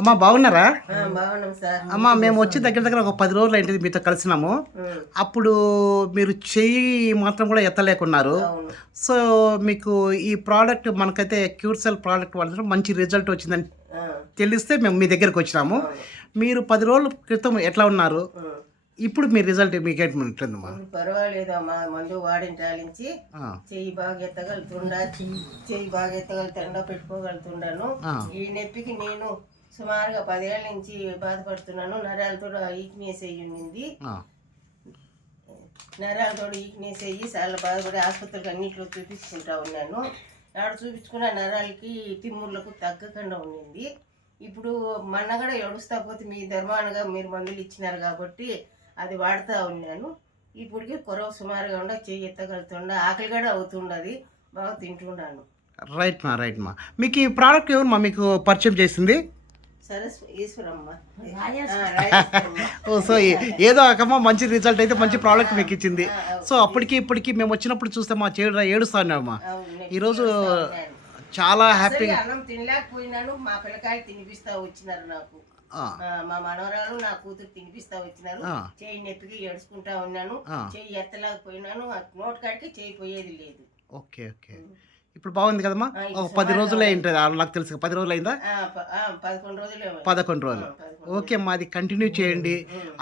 అమ్మా బాగున్నారా? బాగున్నాం సార్. అమ్మా మేము వచ్చి దగ్గర ఒక 10 రోజులు అయింది మీతో కలిసినాము. అప్పుడు మీరు చెయ్యి మాత్రం కూడా ఎత్తలేకున్నారు. సో మీకు ఈ ప్రోడక్ట్ మనకైతే క్యూర్సెల్ ప్రోడక్ట్ వల్ల మంచి రిజల్ట్ వచ్చిందని తెలిస్తే మేము మీ దగ్గరకు వచ్చినాము. మీరు 10 రోజుల క్రితం ఎట్లా ఉన్నారు, ఇప్పుడు మీ రిజల్ట్ మీకు ఎట్లుంటుందమ్మా? పర్వాలేదమ్మా, మందు వాడిన టాలించి చెయ్యి బాగా ఎత్తగలుగుతుండా పెట్టుకోగలుగుతున్నాను. ఈ నొప్పికి నేను సుమారుగా 10 ఏళ్ళ నుంచి బాధపడుతున్నాను. నరాలతో ఈక్నెస్ అయ్యి ఉండింది. నరాలతో ఈక్నెస్ అయ్యి చాలా బాధపడి ఆసుపత్రికి అన్నింటిలో చూపించుకుంటా ఉన్నాను. ఆడ చూపించుకున్న నరాలకి తిమ్ముర్లకు తగ్గకుండా ఉండింది. ఇప్పుడు మొన్న కూడా ఏడుస్తా పోతే మీ ధర్మానుగా మీరు మందులు ఇచ్చినారు కాబట్టి అది వాడుతూ ఉన్నాను. ఇప్పటికి కొరవ సుమారుగా ఉండ చెయ్యి ఎత్తగలుగుతుండ, ఆకలి కూడా అవుతుండదు, బాగా తింటున్నాను. రైట్ మా మీకు ఈ ప్రోడక్ట్ ఎవరు మీకు పరిచయం చేసింది? ఈశ్వరమ్మ. ఓ సో ఏదో ఒకమ్మా మంచి రిజల్ట్ అయితే మంచి ప్రోడక్ట్ మీకు ఇచ్చింది. సో అప్పటికి ఇప్పటికి మేము వచ్చినప్పుడు చూస్తే మా ఏడుస్తా ఉన్నామమ్మా. ఈరోజు చాలా హ్యాపీగా అన్నం తినలేకపోయినాను. మా పిల్లకాయలు తినిపిస్తా వచ్చినారు నాకు. మా మనవరాలు నా కూతురు తినిపిస్తా వచ్చినారు. చెయ్యి నొప్పికి ఏడుచుకుంటా ఉన్నాను. చెయ్యి ఎత్తలేకపోయినాను. నోటి కాడికి చెయ్యి పోయేది లేదు. ఓకే ఓకే ఇప్పుడు బాగుంది కదమ్మా. ఒక 10 రోజులే ఉంటుంది నాకు తెలుసు. 10 రోజులు అయిందా? 11 రోజులు. ఓకే అమ్మా, అది కంటిన్యూ చేయండి.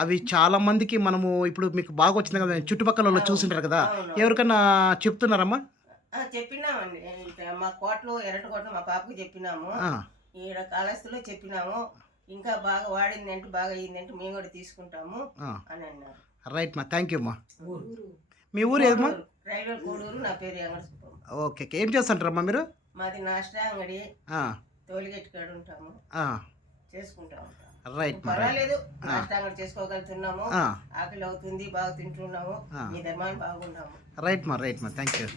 అవి చాలా మందికి మనము ఇప్పుడు మీకు బాగా వచ్చింది కదా, చుట్టుపక్కల వాళ్ళు చూసింటారు కదా, ఎవరికన్నా చెప్తున్నారమ్మా? చెప్పినామండి. మా కోటలో ఎర్రకోటలో మా పాపకి చెప్పినాము, ఈడ కాళహస్తిలో చెప్పినాము. ఇంకా బాగా వాడిందంటే బాగా అయ్యిందంటే మేము కూడా తీసుకుంటాము అని అన్నారు. రైట్ మా, థ్యాంక్ యూ అమ్మా. మీ ఊరు ఏదమ్మా? రైల్వే కోడూరు. నా పేరు యంగర్సుప్పమ్మ. ఓకే ఏం చేస్తుంటారమ్మా మీరు? మాది నాష్టా అంగడి, తోలిగెట్టు కాడ ఉంటాము, చేసుకుంటా ఉంటాము. రైట్ పర్వాలేదు, నాష్టా అంగడి చేసుకోగలుగుతున్నాము. ఆకలి అవుతుంది, బాగా తింటున్నాము. మీ ధర్మాన్ని బాగున్నాము. రైట్ మా థ్యాంక్ యూ.